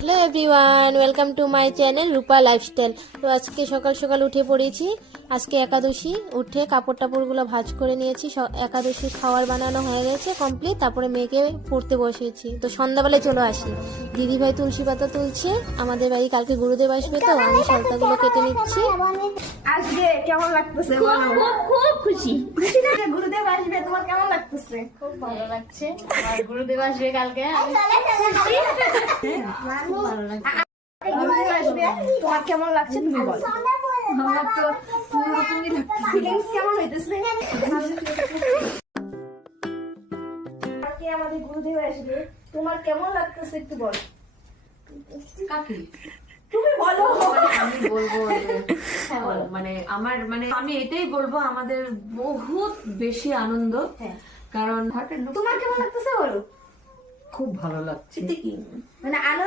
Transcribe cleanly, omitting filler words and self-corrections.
Hello everyone, welcome to my channel Rupa lifestyle. তো আজকে সকাল সকাল উঠে পড়েছি। আজকে একাদশী, উঠে কাপড় টাপড়গুলো ভাঁজ করে নিয়েছি। একাদশীর খাবার বানানো হয়ে গেছে কমপ্লিট। তারপরে মেয়েকে পড়তে বসেছি। তো সন্ধ্যাবেলায় চলে আসি। দিদিভাই তুলসী পাতা তুলছে। আমাদের বাড়ি কালকে গুরুদেব আসবে, তো আমি সলতাগুলো কেটে নিচ্ছি। আজকে কেমন লাগতেছে? খুব খুশি। খুশি না? গুরুদেব আসবে, তোমার কেমন লাগতেছে? খুব ভালো লাগছে। আর গুরুদেব আসবে কালকে, আমি খুব ভালো লাগছে। গুরুদেব আসবে, তোমার কেমন লাগছে তুমি বলো। আমার তো পুরোরকমই লাগছে। ফিলিংস কেমন হইতেছে? আজকে আমাদের গুরুদেব আসবে, তোমার কেমন লাগতেছে একটু বলো। কাকি তুমি বলো। আমি বলবো মানে আমার আমি এটাই বলবো, আমাদের বহুত বেশি আনন্দ। কারণ তোমার কেমন লাগতেছে বলো। খুব ভালো লাগছে। কি মানে আনন্দ